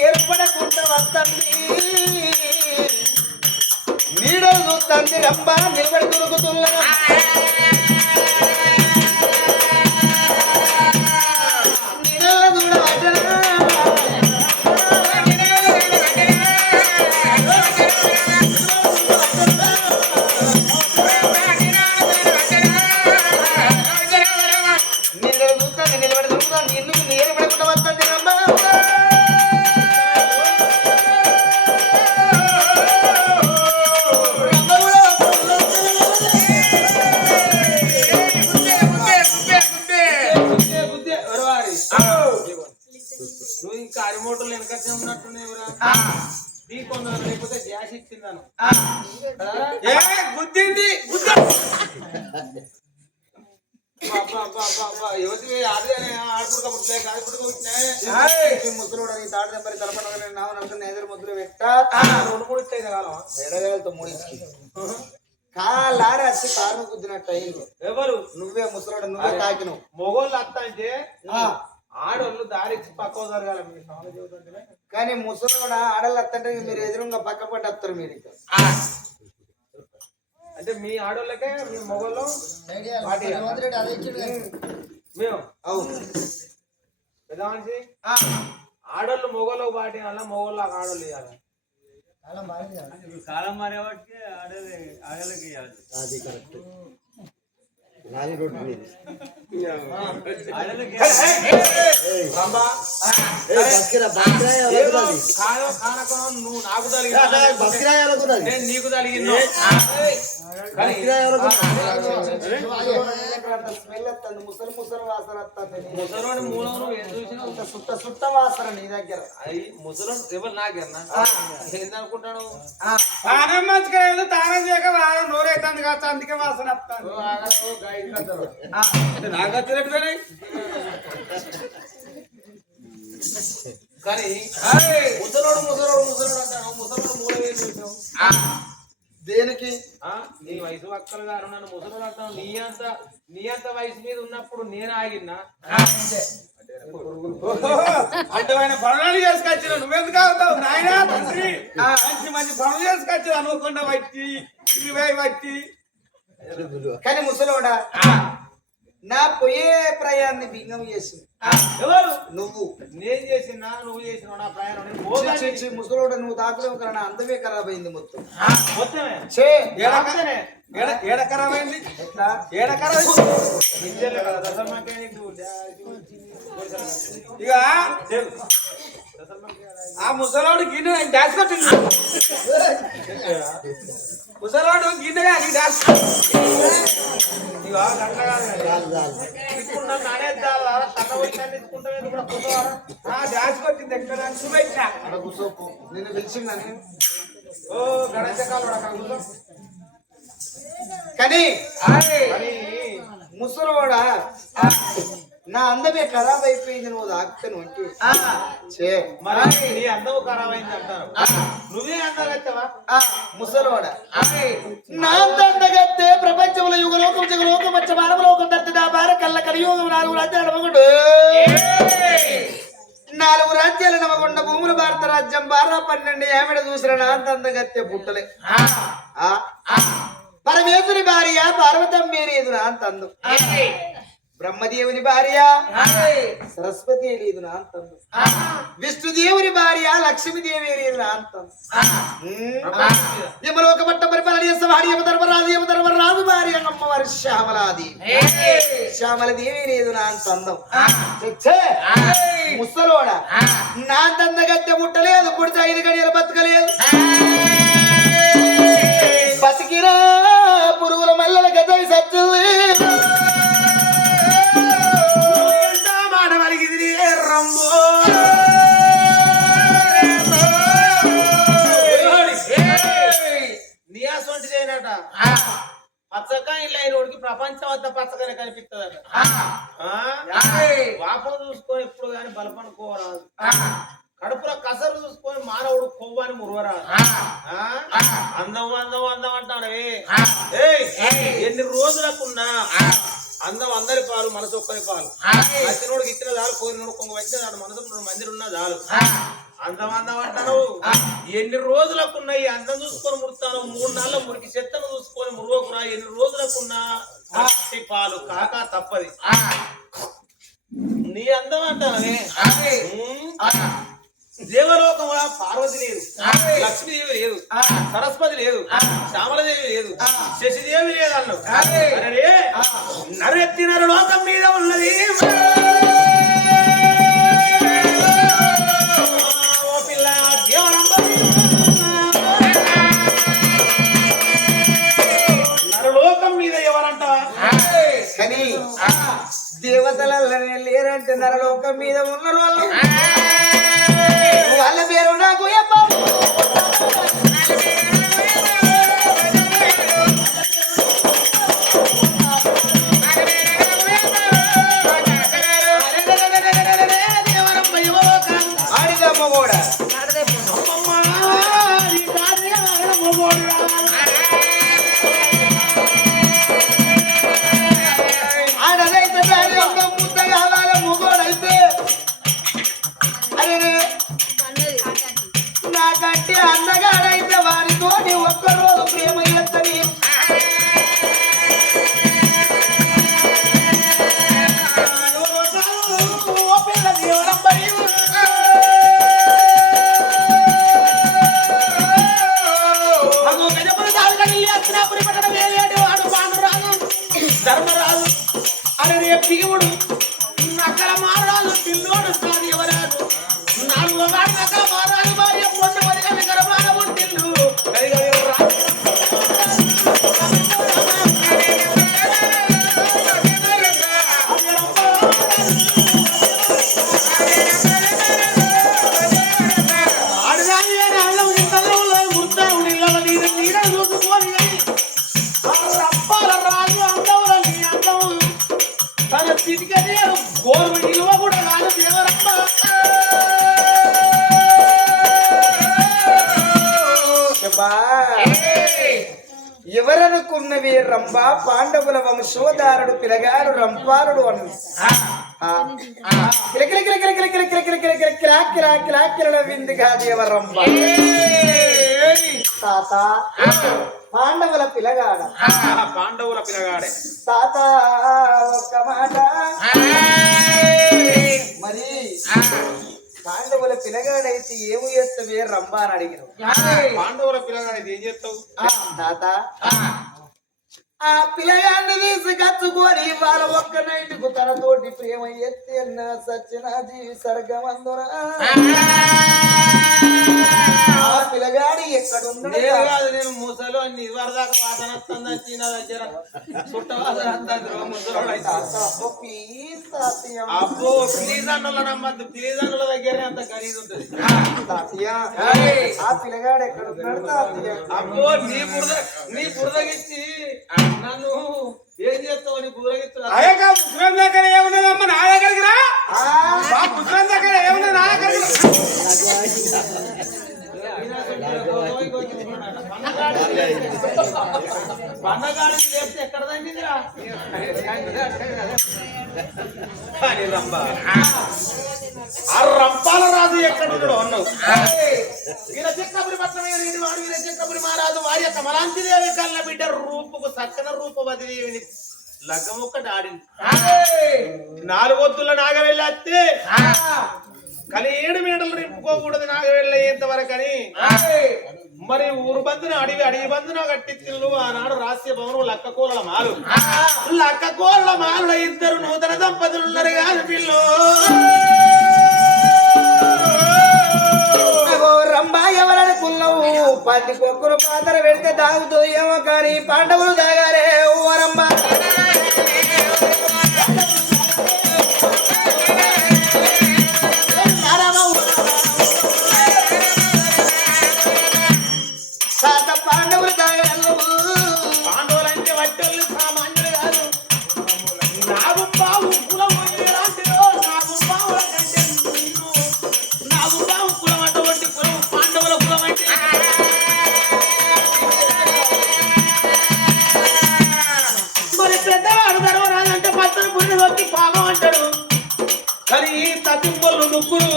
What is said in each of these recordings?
ఏర్పడకుండా వస్తుంది నీడలు చూస్తుంది రమ్మ నిలబడి దొరుకుతున్నా ఏ గుద్దింది ముసలోడు నీ తాడు దెబ్బరి తలపడ నావు నమ్ముతున్న ఎదురు ముద్దులు పెట్ట. రెండు మూడు ఇస్తాయి కాలం కాలారి వచ్చి కారు గుద్దినట్టు అయింది ఎవరు? నువ్వే ముసలోడు నువ్వే తాకినవు. మొగోళ్ళు అత్త అంటే ఆడోళ్ళు దారి పక్కవ జరగాల. కానీ ముసలోడ ఆడలు వస్తుంటే మీరు ఎదురుగా పక్క పట్టి వస్తారు మీరు ఇక. అంటే మీ ఆడోళ్ళకే మీ మొగోళ్ళు మేము? అవును. పెద్ద మనిషి ఆడోళ్ళు మొగోళ్ళు బాటి అలా మొగోళ్ళు ఆడోళ్ళు ఇవ్వాలి కాలం మారేవాటికి ఆడలే ఆడలకి ఇవ్వాలి అది కరెక్ట్. నువ్వు నాకు తలిగిన నేను నీకు స్మెల్ వస్తుంది ముసలి ముసలి వాసన వస్తుంది. మూలం ఏం చూసినావు సుట్ట సుట్ట వాసన నీ దగ్గర. అయ్యి ముసలో ఎవరు నాకేనా ఏందనుకుంటాను తానం మంచిగా ఏదో తానం చేయక వారం నోరైతుంది కాస్త అందుకే వాసన వస్తాను నాకు వచ్చినట్టుగానే కానీ ముసలోడు ముసలోడు ముసలోడు అంటాను ముసలోడు మూల వేలు చూసావు దేనికి? ఆ? నీ వయసు అక్కలు గారు నన్ను ముసలోడు అంటాను నీ అంత నీ అంత వయసు మీద ఉన్నప్పుడు నేను ఆగినా అడ్డమైన పనులు చేసుకొచ్చిన. నువ్వెందుకు అవుతావు నాయనా తండ్రి. మంచి మంచి పనులు చేసుకొచ్చు అనుకోకుండా వచ్చి ఇరవై వచ్చి కానీ ముసలోడా? నా పోయే ప్రయాన్ని బింగం చేసింది. ఎవరు? నువ్వు. నేను చేసినా నువ్వు చేసినావు నా ప్రయాణం ముసలోడు నువ్వు దాకలేవు కదా నా అందమే ఖరాబ్ అయింది మొత్తం. ఏడ- ఖరాబ్ అయింది? ఎట్లా? ఏడ ఖరాబ్ ఇక ఆ ముసలోడు గిన్నె డాన్స్ కొట్టింది ముసలోడు గిన్నె అది డాన్స్ ఇగో గట్ల కాదు కదా. ఇప్పుడు నన్ను అనేద్దాలా, తన వచ్చాన్ని తీసుకుంటావే, నువ్వు కూడా పోతావా? ఆ డాన్స్ కొట్టింది ఎక్కడ పిలిచిందని ఓ అక్కడ కూర్చో. కానీ. మరి ముసలోడా? నా అందమే ఖరాబ్ అయిపోయింది నువ్వు దాక్తాను అంటే. చే మరి నీ అందము ఖరాబ్ అయింది అంటారు. నువ్వే ఆ, ముసలోడా. నా దండగత్తే ప్రపంచంలో యుగలోకం జగలోకం వచ్చ మానవలోకం దర్తి నా భార కళ్ళ కలియుగం నాలుగు రాజ్యాలు నమ్మకుండు నాలుగు రాజ్యాలు నమ్మకుండ భూముల భారత రాజ్యం బారా పన్నెండు ఏమిడ చూసిన నా దండగత్తే పుట్టలే. ఆ. పరమేశ్వరి భార్య పార్వతం మేరేదు నా అంతందు బ్రహ్మదేవుని భార్య. సరస్వతి లేదు నా అంతందు విష్ణుదేవుని భార్య లక్ష్మీదేవి లేదు నా అంతందు యమలోక పట్ట పరిపాలన చేస్తే వాడి యమ ధర్మరాజు యమ ధర్మరాజు భార్య అమ్మవారి శ్యామలాది. శ్యామల దేవి లేదు నా అంత! ముసలోడ. నా అంత గద్దె ముట్టలేదు పుడితే ఐదు గడియలు బతకలేదు. బతికిరా పురుగుల మల్లల గద్ద సత్తుంది రంబో నియాస్ వంటిది అయినట పచ్చకాయ లైనోడికి ప్రపంచం అంతా పచ్చగానే కనిపిస్తుంది వాపను చూసుకొని ఎప్పుడు కానీ బలపనుకోరాదు కడుపులో కసరు చూసుకొని మానవుడు కొవ్వని మురవరాదు? అందం అందం అందం అంటాడవే ఎన్ని రోజులకున్నా అందం అందరి పాలు మనసు ఒక్కరి పాలు. నచ్చినోడికి ఇచ్చిన చాలు కోరినోడు కొంగ వచ్చిన నాడు మనసు రెండు మంది ఉన్నా చాలు. అందం అందం అంటాను ఎన్ని రోజులకున్నా ఈ అందం చూసుకొని ముడతాను మూడు నెలల మురికి చెత్తను చూసుకొని మురుగకురా ఎన్ని రోజులకున్నా పాలు కాక తప్పది. నీ అందం అంటానవే. ఉమ్. దేవలోకంలో పార్వతి లేదు. లక్ష్మీదేవి లేదు. సరస్వతి లేదు. శ్యామలదేవి లేదు. శశిదేవి లేదు అన్నావు అరే నరెత్తి నరు లోకం మీద ఉన్నది. ఓ పిల్ల దేవరంబ నరలోకం మీద ఎవరంట? కానీ దేవతలనే లేరంటే నరలోకం మీద ఉన్న వాళ్ళు వాళ్ళ పేరు నాకు ధర్మరాజు కిలా కిలా కిలల విందుగా దేవ రంభ తాత పాండవుల పిలగాడ. పాండవుల పిల్లగాడే తాత ఒక్క మాట. మరి పాండవుల పిలగాడైతే ఏమి చేస్తావే రంభ అని అడిగిన పాండవుల పిల్లగాడే ఏం చేస్తావు? తాత. ఆ పిల్లగాన్ని తీసుకచ్చుకొని వాళ్ళ ఒక్క నైట్కు తనతోటి ప్రేమ ఎత్తి అన్న సచిన జీవి సర్గమందున ఆ పిల్లగాడి ఎక్కడున్నాడు నేను కాదు నేను ముసలు అన్ని వరదాకా వాసన వస్తుందని తిన దగ్గర? చుట్ట వాసన వస్తుంది అబ్బో, ప్లీజ్ తాతయ్య. అబ్బో ప్లీజ్ అన్నుల నమ్మద్దు ప్లీజ్ అన్నుల దగ్గరే అంత ఖరీదు ఉంటుంది. ఆ పిల్లగాడు అబ్బో నీ బురద నీ బురదగిచ్చి నన్ను ఏం చేస్తావు నీ బురదగిచ్చు అయ్యా పుస్తకం దగ్గర ఏమున్నదమ్మా నా దగ్గరికి రా. ఆ, మా పుస్తకం దగ్గర ఏమున్నది నా దగ్గరికి రా. పన్నగాడి లేస్తే ఎక్కడ తగ్గిందిరా కానీ రంప ఆ రంపాల రాజు ఎక్కడ ఉన్నాడు అన్నావు వీర పట్టణమైన వాడు వీర చక్కపురి మహారాజు వారి యొక్క మలాంతిదేవి కళ్ళ బిడ్డ రూపుకు సక్కన రూపవతి దేవిని లగ్గం ఒక్కటి ఆడింది నాలుగొద్దుల నాగవెళ్ళి కానీ ఏడు మేడలు నింపుకోకూడదు నాగవెళ్ళ వరకు అని మరి ఊరు బంధున అడివి అడివి బంధున కట్టించిల్లు ఆనాడు రాస్య భవనం లక్క కూరల మాలు. లక్క కూరల మాలు ఇద్దరు నూతన దంపతులు ఉన్నారు కాదు పిల్లు. రంభా ఎవరనుకున్నావు పది కొక్కురు పాత్ర పెడితే తాగుతుంది ఏమో కానీ పాండవులు తాగారే ఓ రంభా ధర్మరాజంటే పచ్చని పురిని వచ్చి పాపం అంటాడు. కానీ తతింపలు ముగ్గురు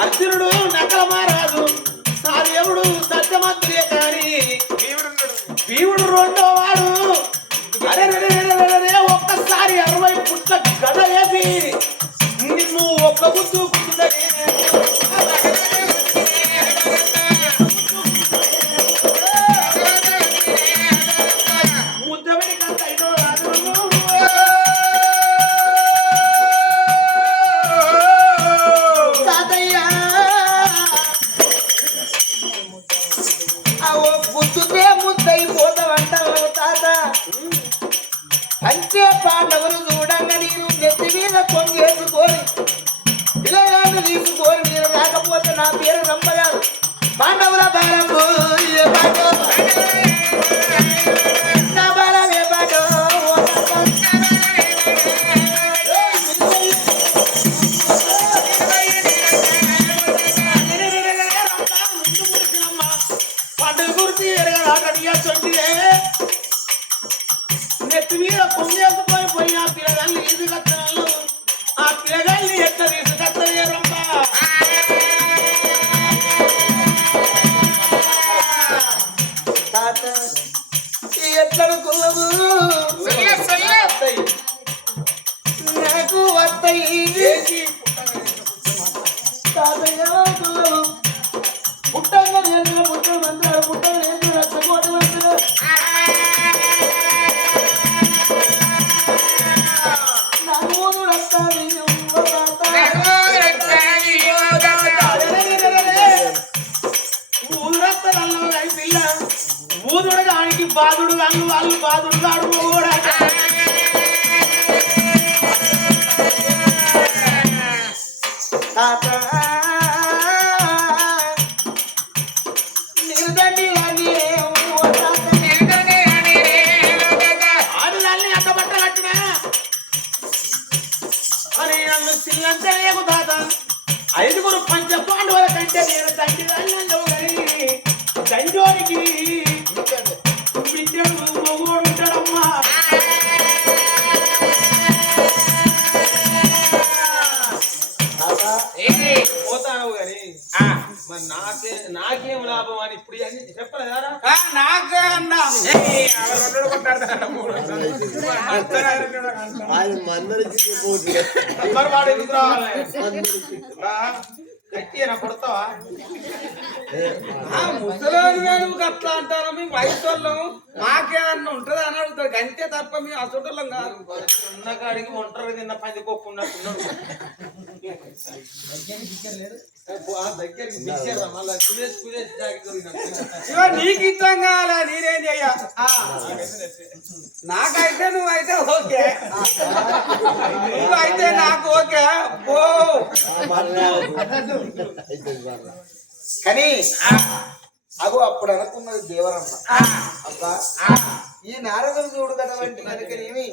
అర్జునుడు నకల మారాదు సాదేవుడు సత్యమంతులే కానీ భీముడు రెండో వాడు. అరే ఒక్కసారి అరవై పుట్ల గద వేసి నిన్ను ఒక్క గుద్దు గుద్దుదని పేరు రంపగారు పాండవుల బాలము రా, గట్టిగా కొడతావా? ఆ, ముసలోడు నువ్వు అట్లా అంటారా? మేము వయసు వాళ్ళం మాకేమన్నా ఉంటుందా అని అడుగుతాడు అంతే తప్ప మేము అసోటోళ్ళం కాదు. ఉన్న కాడికి ఒంటరి తిన్న పది కొక్కున్నట్టున్నాడు ఆ నీకు ఇష్టం కావాలా? నేనేం చెయ్య ఆ, నాకైతే నువ్వైతే ఓకే. నువ్వైతే నాకు ఓకే. పో. కానీ అగో అప్పుడు అనుకున్నది దేవరమ్మ. అబ్బా ఈ నారదుడు చూడు కదా వంటి కనుకనేమి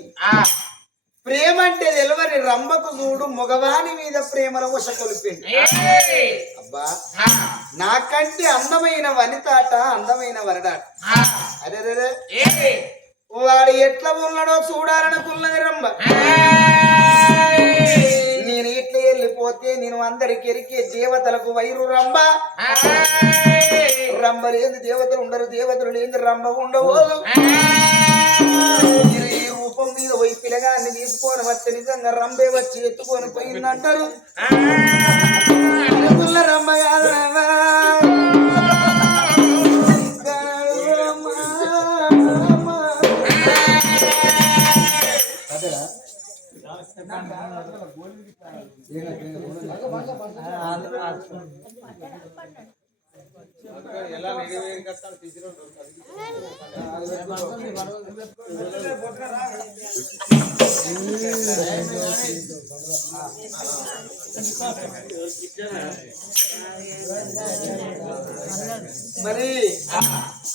ప్రేమ అంటే తెలవని రంభకు చూడు మగవాని మీద ప్రేమల వశ కొలిపింది అబ్బా నాకంటే అందమైన వనితాట అందమైన వరడాట. అరే రే వాడు ఎట్లా ఉన్నాడో చూడాలనుకున్నది రంభ నేను ఇట్లా వెళ్ళిపోతే నేను అందరికి ఎరికే దేవతలకు వైరు రంభ రంభ లేని దేవతలు ఉండరు దేవతలు లేని రంభ ఉండవు. నేను ఈ రూపం మీద పోయి పిల్లగాన్ని తీసుకొని వచ్చి నిజంగా రంభే వచ్చి ఎత్తుకొని పోయిందంటారు. అనుకున్న కాదు ఎలా నెగవేరు కట్టాలి తీసుకుని మరి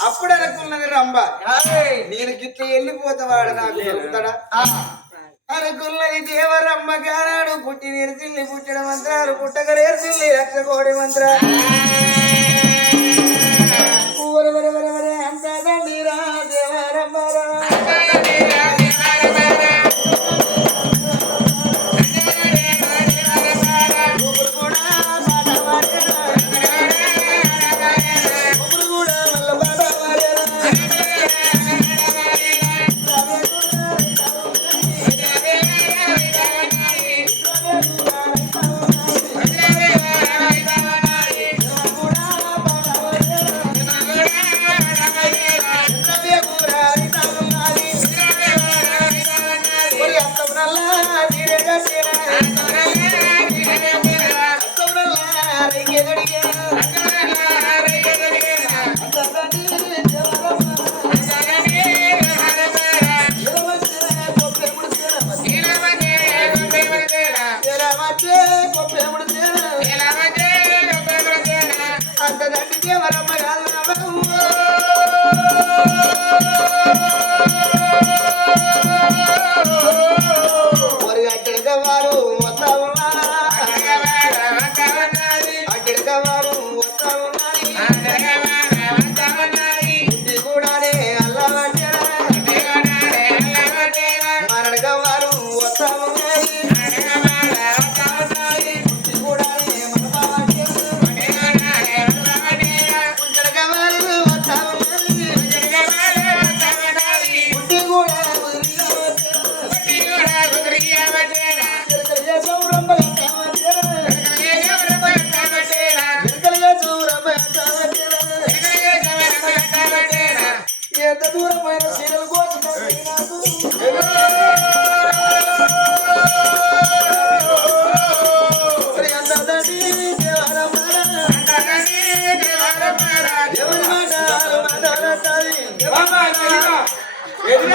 అప్పుడు అనుకున్నది రంభ. నేను గిట్ల వెళ్ళిపోతావాడు నాకు దొరుకుతాడా? అనుకున్నది దేవరమ్మ గానాడు పుట్టి నేర్చిల్లి పుట్టిన మంత్రాలు పుట్టక నేర్చిల్లి రక్ష కోడి మంత్రాలు. వర వర వర దేవరమ్మ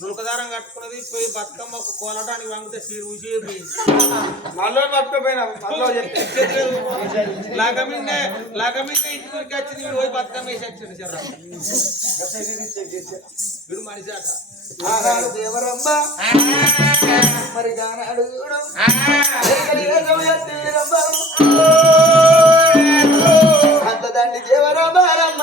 దుల్కదారం కట్టుకున్నది పోయి బతుకమ్మ ఒక కోలటానికి వంగితే సీరు ఊసి మళ్ళీ పట్టుకుపోయినా లగమిందే లగమిందే ఇంటికి వచ్చింది వీడు పోయి బతుకమ్మ వేసి వచ్చాడు సరే వీడు మనిషి అట దేవరమ్మ మరి అంత దేవరమ్మ రమ్మ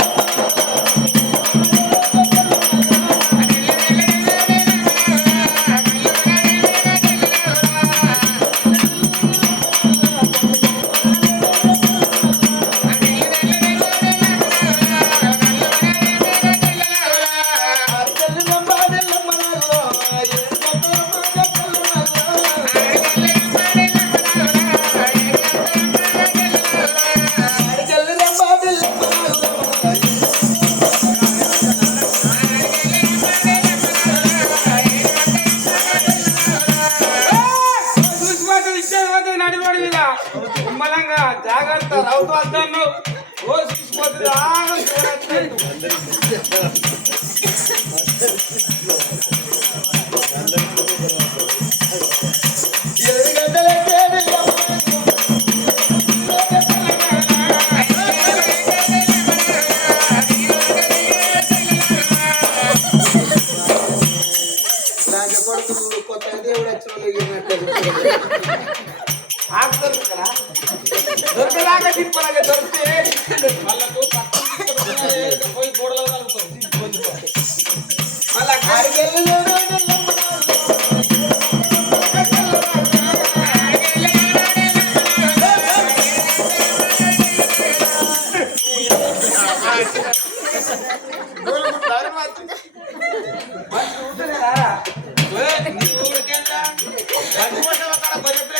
idiota. para poder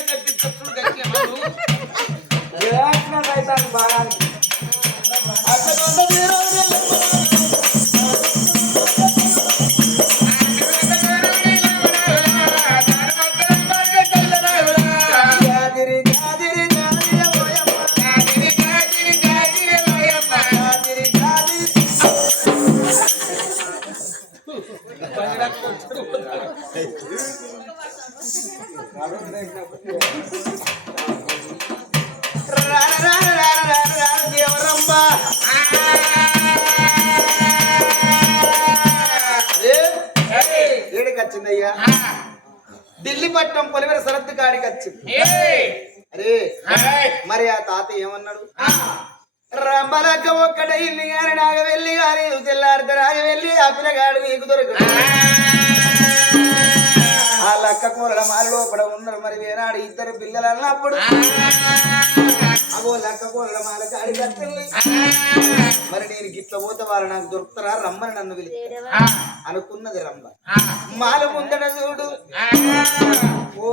రమ్మలక్క ఒక్కటే ఇల్లు గాని వెళ్ళి గాని తెల్లారితే నాగవెల్లి ఆ పిల్లగాడు నీకు దొరకదు ఆ లక్క కూరల మారి లోపల ఉన్నారు మరి వేనాడు ఇద్దరు పిల్లలు అన్నప్పుడు. అగో లక్క కూరల మాల కాడి మరి నేను గిట్ల పోతే వాళ్ళు నాకు దొరుకుతారా? రమ్మని నన్ను పిలి అనుకున్నది రమ్మ. మాల ముందట చూడు. ఓ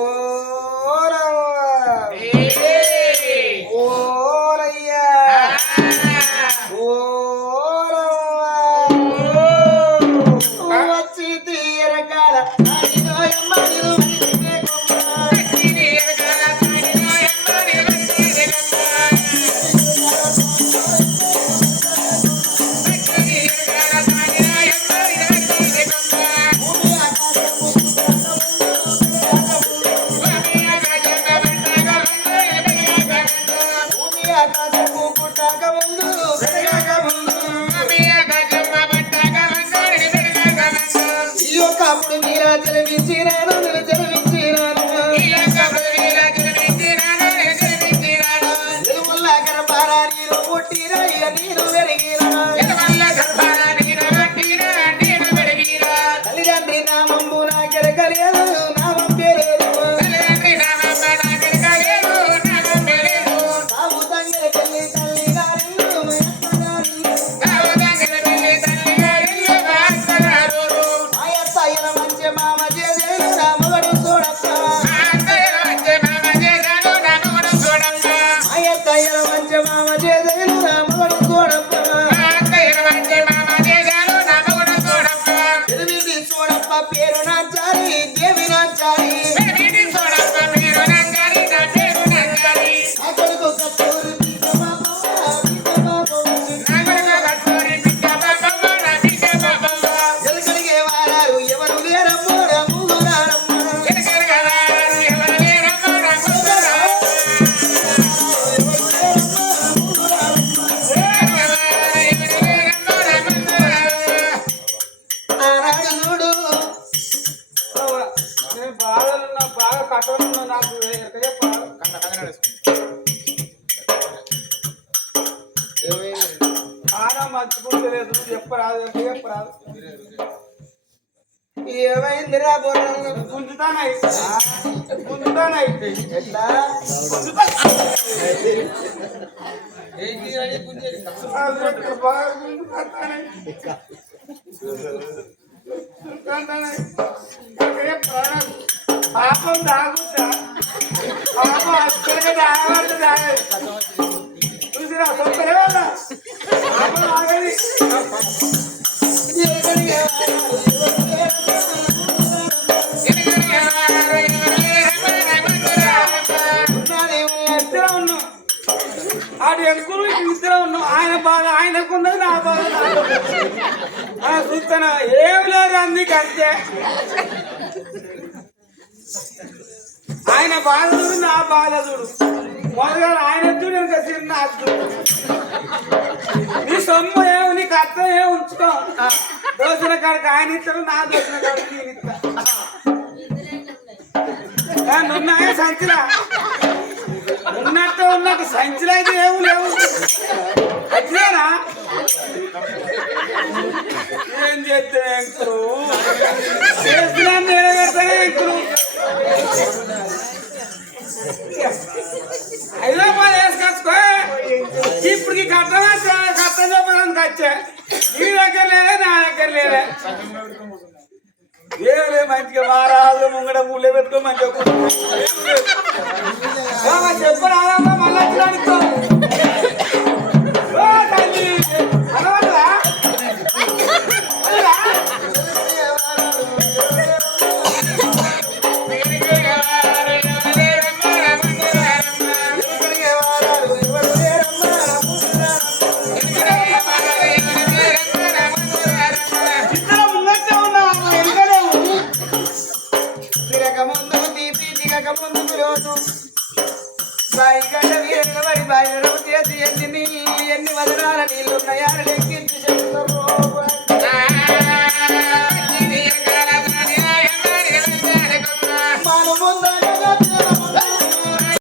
ఆనా మంచుకుంటలేదు చెప్పరాదు ఎక్కడ చెప్పరాదు ఏమైందిరా బొర్రలు గుంజుతానాయి గుంజుతానాయి ఎట్లా బాగా గుంజుతానాయి గుంజుతానాయి ఎక్కడ చెప్పరాదు పాపం తాగుతా పాపం అక్కడికి తాగబడి తాగదు చూసిరా సొంతలే వాళ్ళ ఆడు ఎక్కువ ఇద్దరం ఉన్నాం ఆయన బాధ ఆయనకున్నది నా బాధ మనం చూస్తున్నా ఏం లేదు అందుకంతే ఆయన బాధ చూడు నా బాధ చూడు. మొదలుగా ఆయన చూడు ఇంకా చిన్న నీ సొమ్ము ఏమి నీకు అర్థం ఏమి ఉంచుకో. దోసిన కాడికి ఆయన ఇస్తాడు నా దోసిన కాడికి నేను ఇస్తా. ఆ, నున్నాయా సంచిలా? ఉన్నట్టు ఉన్నట్టు సంచులు అయితే ఏమి లేవు. అట్లేనా? ఏం చేస్తే ఎంకులు చేస్తున్నా నిలబెడతానే ఎంకులు హైదరాబాద్ వేసుకొచ్చుకో. ఇప్పటికి కట్టమే కట్టం చెప్పడానికి వచ్చా. నీ దగ్గర లేదా నా దగ్గర లేదా. ఏలే మంచిగా మారాదు ముంగడ ఊళ్ళో పెట్టుకో మంచిగా కూర్చో. ఏం లేదు. బాబా మళ్ళీ